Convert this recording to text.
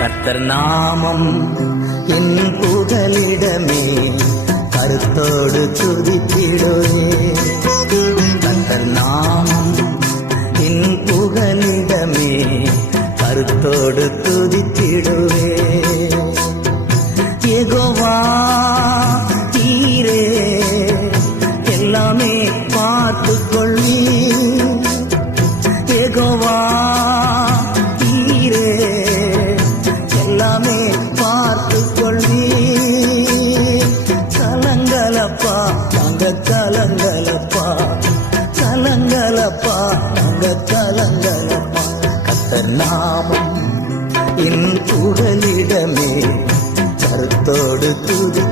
கர்த்தர் நாமம் என் புகலிடமே, கருத்தோடு துதித்திடுவே. கர்த்தர் நாமம் என் புகலிடமே, கருத்தோடு துதித்திடுவே. யெகோவா நீரே எல்லாமே பார்த்துக் கொள்ளி. யெகோவா நீரே எல்லாமே பார்த்துக் கொள்ளி. கலங்கலப்பா நாங்க கலங்கலப்பா, கலங்கலப்பா நாங்க கலங்கலப்பா. கர்த்தர் நாமம் என் புகலிடமே, கருத்தோடு துதி